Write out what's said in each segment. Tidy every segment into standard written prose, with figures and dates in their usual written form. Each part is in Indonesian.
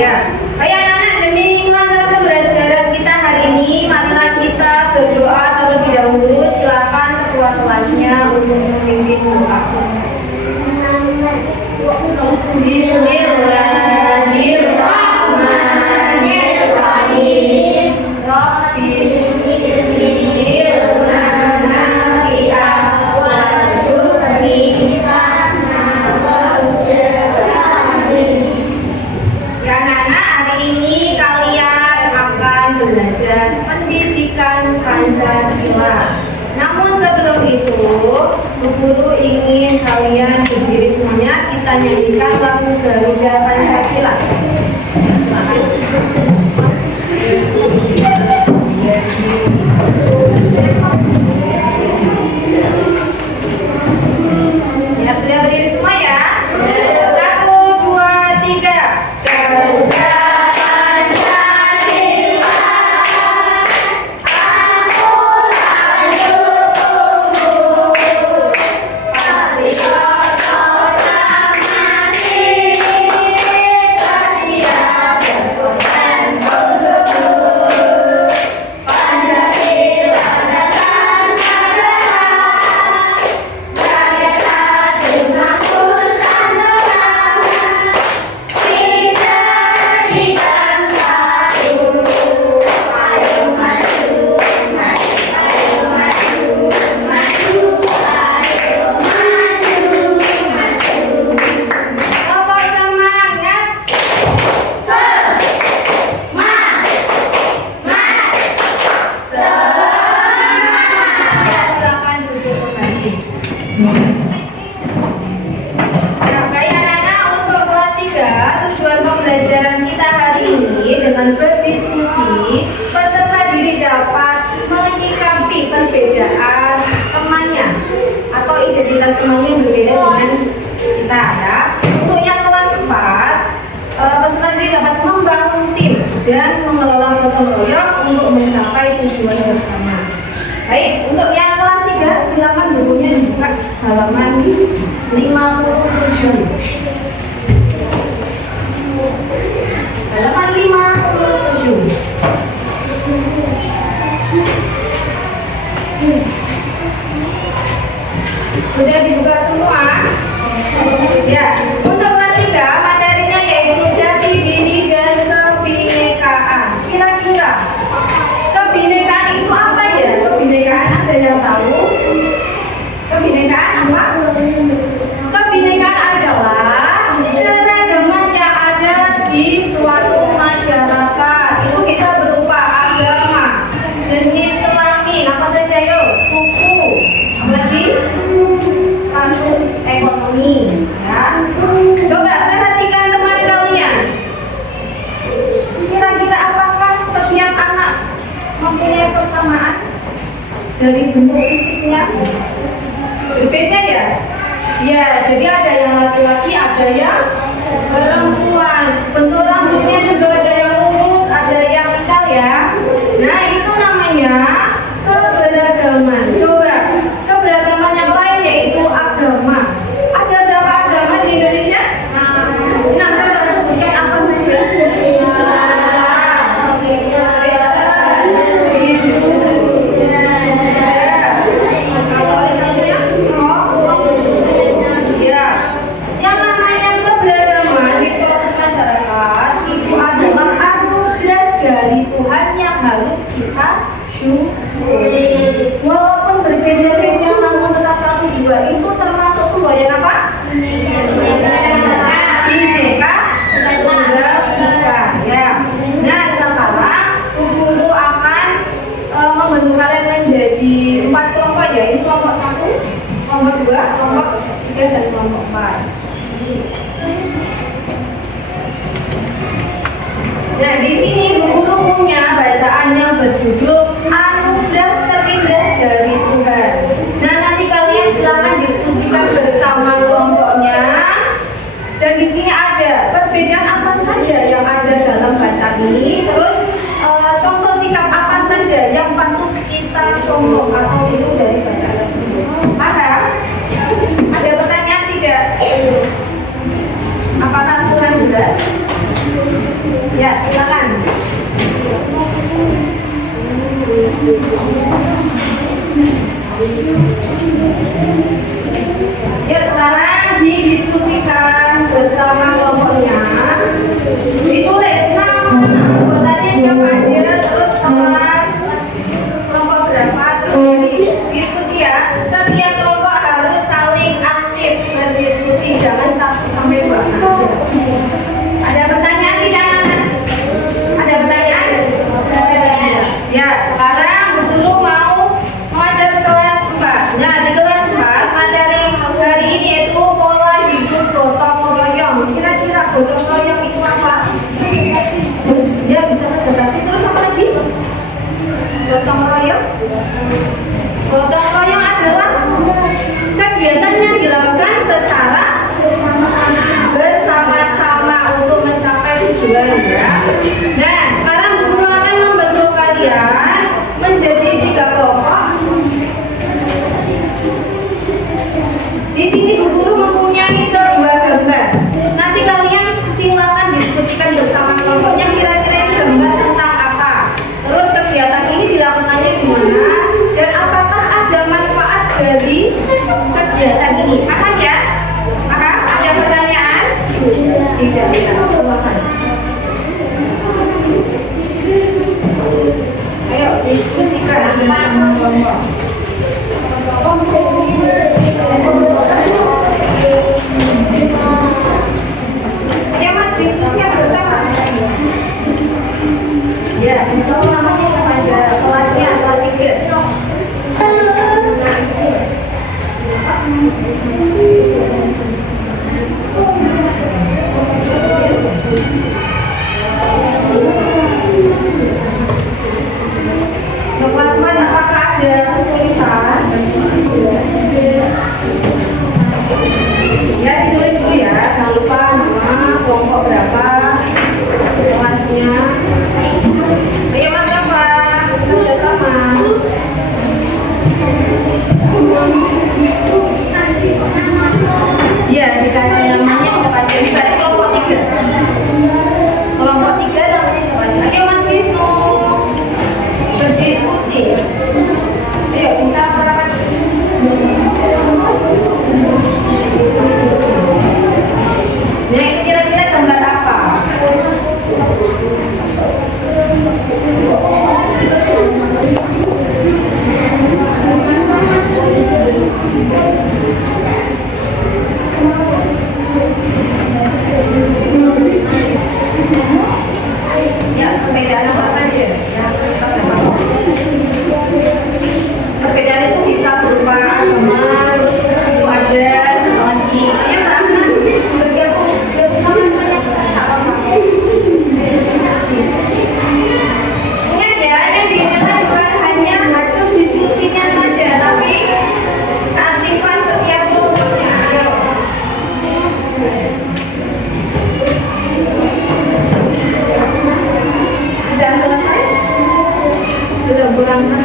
Ya, baik anak-anak, demi kelancaran pembelajaran kita hari ini, marilah kita berdoa terlebih dahulu. Silakan ketua kelasnya untuk memimpin doa. Bismillahirrahmanirrahim. Rabbil belajar pendidikan Pancasila. Namun sebelum itu, Bu Guru ingin kalian berdiri semuanya, kita nyanyikan lagu Garuda Pancasila. Ya, sudah berdiri semua ya? 1, 2, 3. Garuda berdiskusi, peserta didik dapat menyikapi perbedaan temannya atau identitas temannya yang berbeda dengan kita ya. Untuk yang kelas 4, peserta didik dapat membangun tim dan mengelola gotong royong untuk mencapai tujuan bersama. Baik, untuk yang kelas 3, silakan bukunya dibuka halaman 57. Halaman 57. Sudah dibuka semua? Ya. Untuk kelas 3, materinya yaitu jati diri dan kebinekaan. Kira-kira kebinekaan itu apa ya? Kebinekaan ada yang tahu? Kebinekaan apa? Kebinekaan adalah keragaman yang ada di suatu masyarakat. Itu bisa berupa agama, jenis kelamin, apa saja yo, suku, apalagi status ekonomi ya. Coba perhatikan teman kalian. Kira-kira apakah setiap anak mempunyai persamaan dari bentuk fisiknya? Berbeda ya? Ya, jadi ada yang laki-laki, ada yang perempuan. Bentuk rambutnya juga ada yang lurus, ada yang ikal ya. Nah, itu namanya keberagaman. Coba, keberagaman yang lain yaitu agama. Ada berapa agama di Indonesia? Nah, coba sebutkan apa saja. Walaupun berbeda-beda namun tetap satu jua, itu termasuk semboyan apa? Bineka Tunggal Ika ya. Nah, sekarang Bu Guru akan membentuk kalian menjadi 4 kelompok ya. Ini kelompok 1, kelompok 2, kelompok 3 dan kelompok 4. Nah, di sini Bu Guru punya bacaannya berjudul Anugerah Terindah dari Tuhan. Nah, nanti kalian silakan diskusikan bersama kelompoknya. Dan di sini ada perbedaan apa saja yang ada dalam bacaan ini. Terus contoh sikap apa saja yang patut kita contoh atau itu dari bacaan tersebut. Paham? Ada pertanyaan tidak? Apakah kurang jelas? Ya, sekarang didiskusikan bersama kelompoknya. Ditulis nama anggotanya siapa aja, terus kelas kelompok berapa, terus diskusi ya. Setiap kelompok harus saling aktif berdiskusi, jangan 1 sampai 2 aja. Ada pertanyaan tidak? Ada pertanyaan? Ya, sekarang dulu mau mengajar kelas 4. Nah, di kelas 4 materi hari ini yaitu pola hidup gotong royong. Kira-kira gotong royong itu apa? Ya, bisa aja. Tapi terus apa lagi? Gotong royong? Gotong royong adalah kegiatan yang dilakukan secara bersama-sama untuk mencapai tujuan ya. Nah, sekarang guru akan membentuk kalian menjadi 3 kelompok. Di sini Bu Guru mempunyai sebuah gambar. Nanti kalian silakan diskusikan bersama kelompoknya kira-kira ini gambar tentang apa. Terus kegiatan ini dilakukannya di mana dan apakah ada manfaat dari kegiatan ini? Paham ya? Paham? Ada pertanyaan? Tidak. Silakan. Ayo diskusikan bersama kelompok. Ayo Mas, diskusikan bersama. Ya, tahu namanya siapa aja? Kelasnya kelas 3. Untuk kelas 4 apakah ada kesulitan? Ya, ditulis dulu ya. Jangan lupa nama, kelompok berapa, kelasnya. Ayo Mas apa? Kerja sama. Ya, dikasih namanya siapa aja. Ini berarti kelompok 3. Kelompok 3 namanya siapa aja? Ayo Mas Wisnu berdiskusi. Ayo bisa apa? Nah, kira-kira gambar apa? Ya, perbedaan apa saja? Perbedaan itu bisa berupa agama, suku, adat, lagi. Ya, Mbak, bergabung sama yang tak apa-apa. Ingat ya, yang dinilai bukan hanya hasil diskusinya saja, tapi keaktifan setiap kelompoknya. Ayo. Sudah selesai? Sudah kurang 1.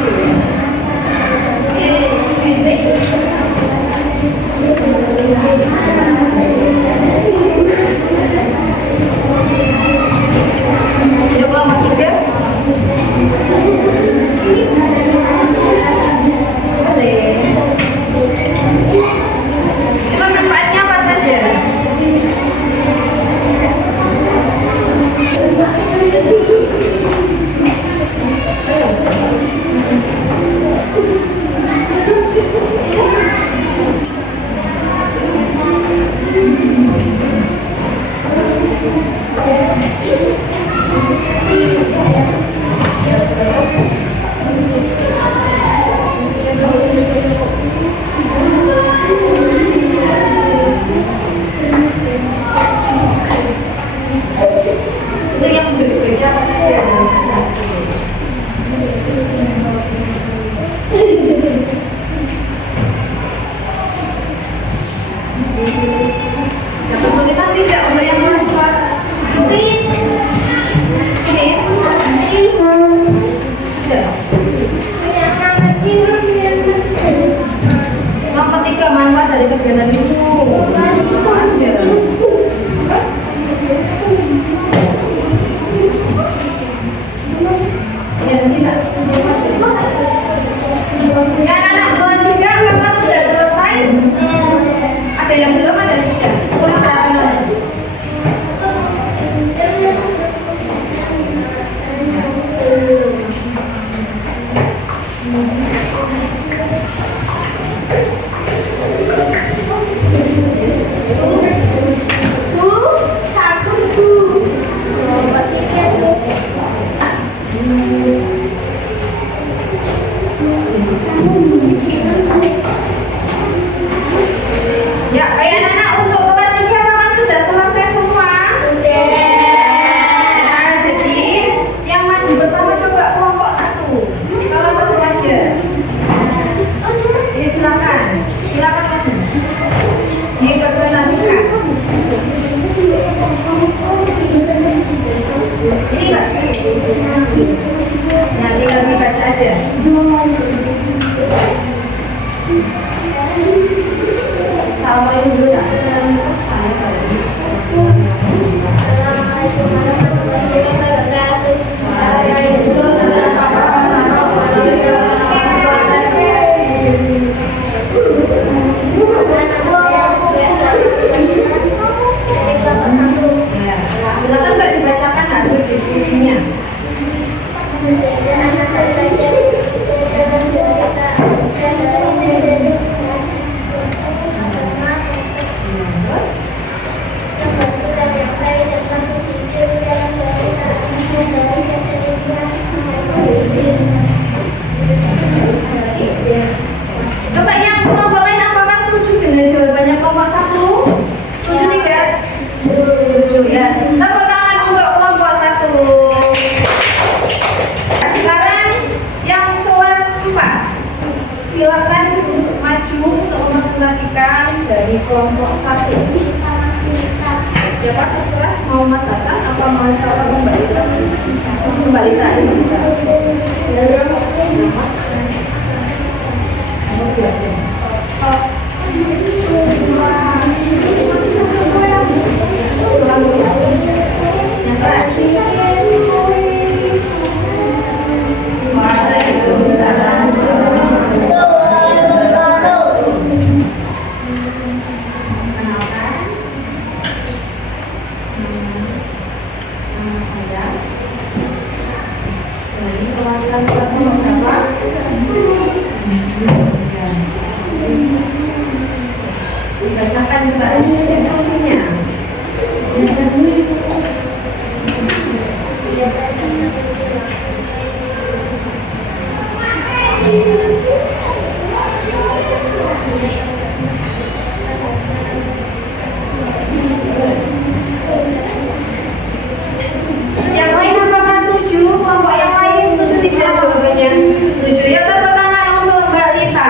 Yuk kelompok 3. Boleh. Manfaatnya apa saja? Itu yang berikutnya apa saja? Ya, kesulitan tidak untuk yang kelas 4? Sudah. Yang ketiga, manfaat dari kegiatan itu apa aja? Ya, tidak. Ya, anak-anak kelas assalamualaikum dulu dah. Assalamualaikum saya tadi. Silakan Mbak dibacakan hasil diskusinya. Coba yang kelompok lain apakah setuju dengan jawabannya kelompok 1? Setuju tidak? Setuju ya. Tepuk tangan untuk kelompok 1. Sekarang yang kelas 4. Silakan maju untuk mempresentasikan dari kelompok 1. Siapa terserah, mau Mas Hasan apa Mas Mbak Lita? Mbak Lita ini. Bacakan juga diskusinya. Yang lain apakah setuju? Kelompok yang lain setuju tidak jawabannya? Setuju ya, tepuk tangan untuk Mbak Lita.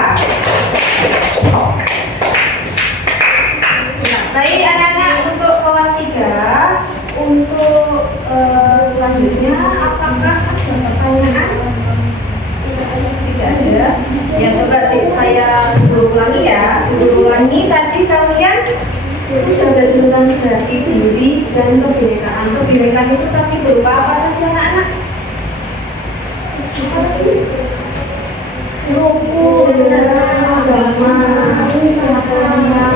Baik anak-anak, untuk kelas 3 untuk selanjutnya apakah ada pertanyaan? Tidak ada. Ya coba sih saya ulangi ya. Ulangi tadi kalian sudah ada tentang jati diri dan kebinekaan. Kebinekaan itu tadi berupa apa saja anak-anak? Suku, agama,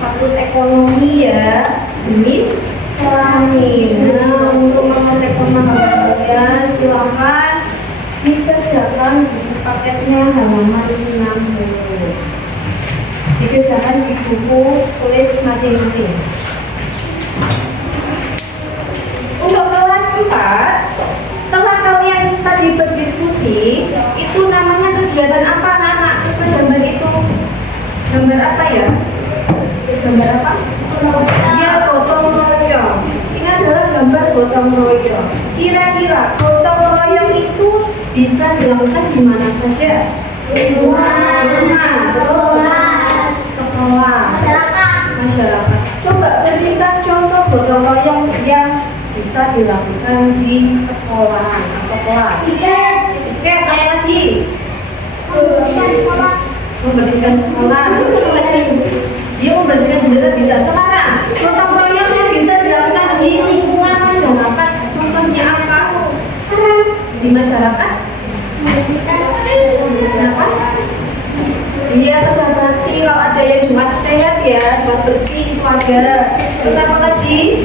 status ekonomi ya, jenis kelamin. Nah, untuk mengecek pemahaman kalian silakan dikerjakan buku paketnya halaman 60. Dikerjakan di buku tulis masing-masing. Untuk kelas 4, setelah kalian tadi berdiskusi, itu namanya kegiatan apa anak-anak sesuai gambar itu? Gambar apa ya? Gambar apa? Ya, gotong royong. Ini adalah gambar gotong royong. Kira-kira gotong royong itu bisa dilakukan di mana saja? Rumah, sekolah, masyarakat. Coba berikan contoh gotong royong yang bisa dilakukan di sekolah atau kelas. Oke, apa lagi? Membersihkan sekolah. Dia membersihkan jendela bisa. Sekarang gotong royong yang bisa dilakukan di lingkungan masyarakat. Contohnya apa? Di masyarakat? Kenapa? Iya, persahabati. Kalau ada yang Jumat sehat ya, Jumat bersih itu ada. Terus apa lagi?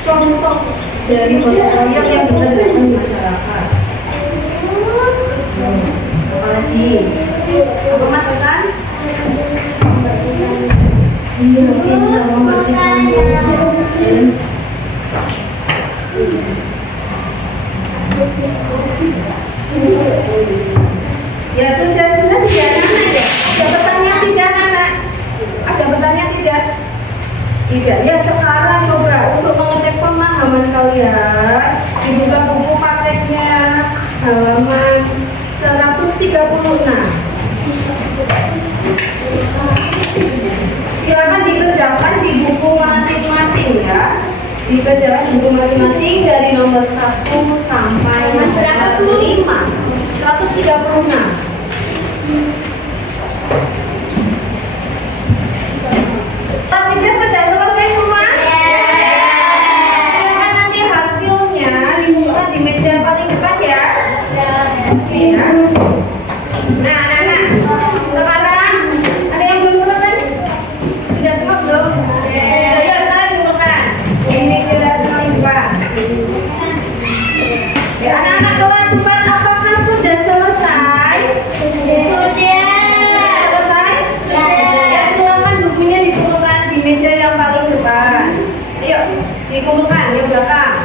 Contoh dari gotong royong yang bisa dilakukan di masyarakat. Apa lagi? Apa Mas Hasan? Iya, kita membersihkan ya sudah jelas ya anak-anak ya. Ada pertanyaan tidak anak-anak? Ada pertanyaan tidak? Tidak. Ya sekarang coba untuk mengecek pemahaman kalian dibuka buku prakteknya halaman 136. Silakan dikerjakan di buku masing-masing ya. Dikerjakan di buku masing-masing dari nomor 1 sampai nomor 5. 136. Nah, anak-anak, sekarang ada yang belum selesai? Sudah semua belum? Ya, sekarang dikumpulkan. Ini jelas lupa. Ya, anak-anak kelas 4 apakah sudah selesai? Selesai? Ya, silakan bukunya dikumpulkan di meja yang paling depan. Ayo, dikumpulkan yang belakang.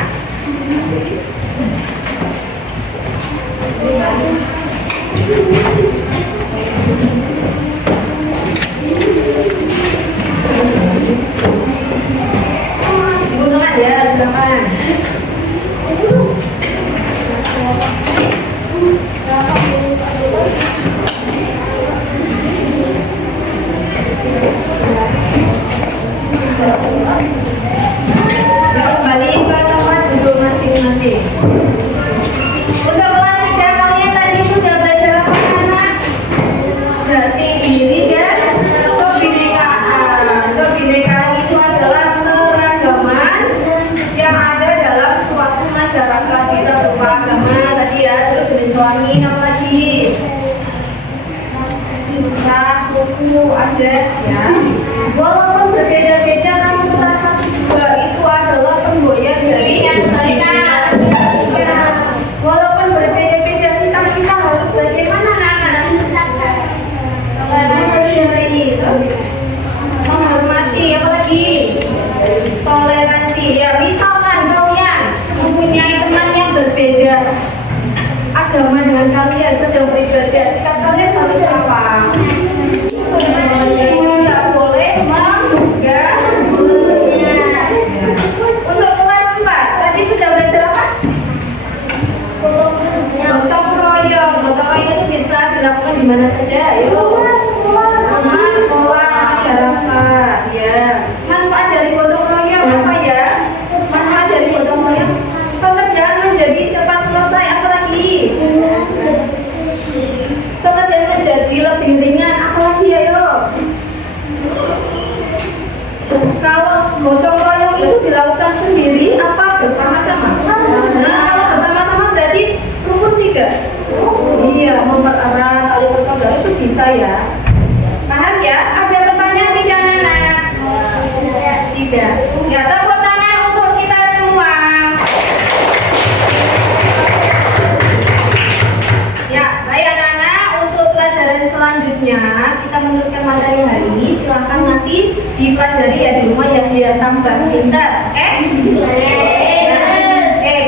Digunakan ya, silakan. Ya, kembali ke tempat duduk masing-masing. Untuk kelas 3 kalian tadi sudah belajar apa anak? Jati diri dan kebinekaan. Kebinekaan itu adalah keragaman yang ada dalam suatu masyarakat. Bisa berupa agama tadi ya, terus jenis kelamin apa lagi? Ras, suku, adat ya. Walaupun berbeda-beda namun satu juga itu adalah semboyan dari kebinekaan. Walaupun berbeda-beda sikap kita harus bagaimana anak-anak? Menghargai, terus menghormati, apalagi toleransi ya. Misalkan kalian mempunyai teman yang berbeda agama dengan kalian, sedang beribadah, sikap kalian harus apa? Tidak boleh mengganggu. Untuk kelas 4 tadi sudah belajar apa? Gotong royong. Gotong royong itu bisa dilakukan di mana saja. Ayo, rumah, sekolah, masyarakat. Ya. Manfaat dari gotong royong apa ya? Manfaat dari gotong royong pekerjaan menjadi cepat selesai. Apalagi pekerjaan menjadi lebih ringan. Apalagi ayo. Kalau gotong royong itu dilakukan sendiri apa bersama-sama? Nah, kalau bersama-sama berarti rukun tidak? Iya, mempererat tali persaudaraan itu bisa ya. Paham ya? Ada pertanyaan tidak anak? Tidak. Ya, tepuk tangan untuk kita semua. Ya, baik anak-anak, untuk pelajaran selanjutnya kita meneruskan materi hari ini. Silahkan nanti dipelajari ya di rumah yang tidak tambah pintar.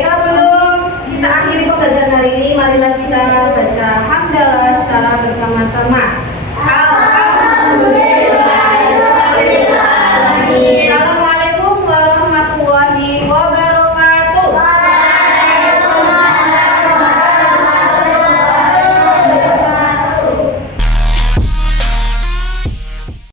Sebelum kita akhiri pembelajaran hari ini, marilah kita baca hamdalah secara bersama-sama.